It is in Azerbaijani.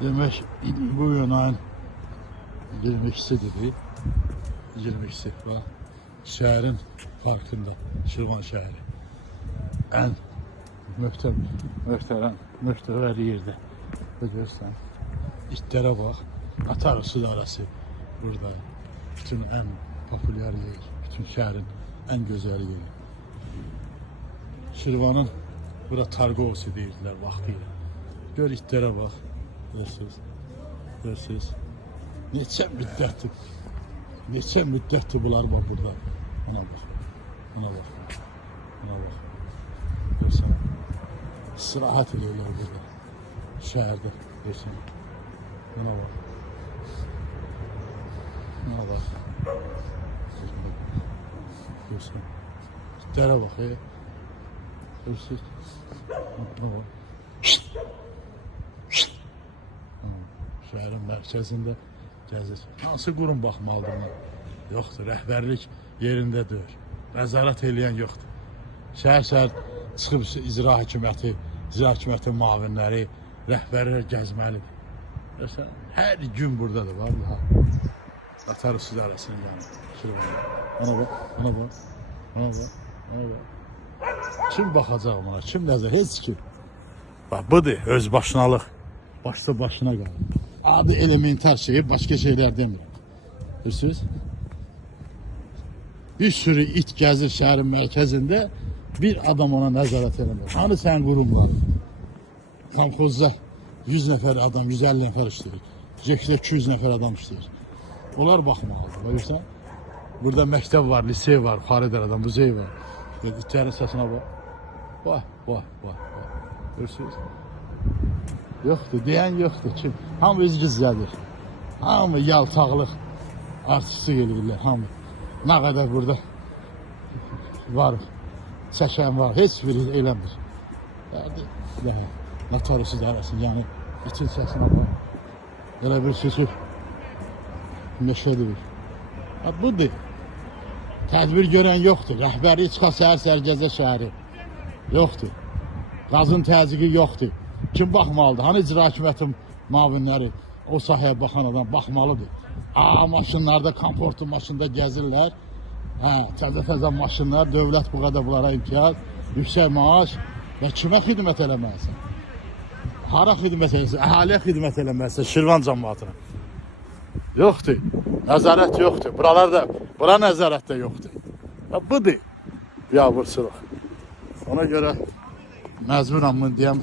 Demek bu yönayın 22'sidir. 22'si var. Şehrin farkında. Şirvan şehri. En mühtəvər yerdə. Görürsən. İtlərə bax. Atar Sudarası burada. Bütün en popüler yer. Bütün şehrin en güzel yeri. Şirvan'ın bura Targovsi deyirlər vaxtıyla. Gör itlərə bax. Görürsünüz. Neçə müddətdir bunlar var burada. Ona bak. Görürsən. İstirahat edirlər burada. Şəhərdə. Görürsən. Buna bak. Görürsən. İtlərə bax. Görürsünüz. Buna bak. Şehrin mərkəzində gəzir. Hansı qurum baxmalıdır buna? Yoxdur, rəhbərlik yerində deyil. Nəzarət eləyən yoxdur. Şəhər çıxıb icra hakimiyyəti müavinləri, rəhbərlər gəzməlidir. Görürsən, hər gün buradadır, vallahi. Atarı Sudarasının yanında. Ona bax. Kim baxacaq buna? Kim nəzər? Heç kim. Bax, budur, öz başınalıq. Başta başına qalır. Adı elementar şeyi, başka şeyler demiyor. Görürsünüz? Bir sürü it gəzir şəhərin mərkəzində, bir adam ona nəzarət eləmir. Hani sən qurumlar? Kamkozda 100 nəfər adam, 150 nəfər işləyir. Cekdə 200 nəfər adam işləyir. Onlar baxmalıdır, görürsən? Burada məktəb var, lisey var, Xaridərədən muzey var. İtlərin səsinə bax. Bax. Görürsünüz? Yoxdur, deyən yoxdur. Kim? Hamı öz gizlədir. Hamı yaltaqlıq artistik edirlər, hamı. Nə qədər burada var, çəkən var, heç biri eləmir. Atarı Sudarasının, yəni için səsinə bax. Elə bir sözü meşədir. Budur. Tədbir görən yoxdur. Rəhbəri çıxar səhər gəzə şəhəri. Yoxdur. Qazın təzyiqi yoxdur. Kim baxmalıdır? Hani icra hakimiyyəti müavinləri o sahəyə baxan adam baxmalıdır. Maşınlarda, komfortlu maşında gəzirlər. Təzə maşınlar, dövlət bu qədər bunlara imtiyaz, yüksək maaş və kimə xidmət eləməlisən? Hara xidmət eləməlisən? Əhaliyə xidmət eləməlisən, Şirvan cəmaatına. Yoxdur, nəzarət yoxdur. Bura nəzarət də yoxdur. Budur, biabırçılıq. Ona görə məcburam bunu deyəm.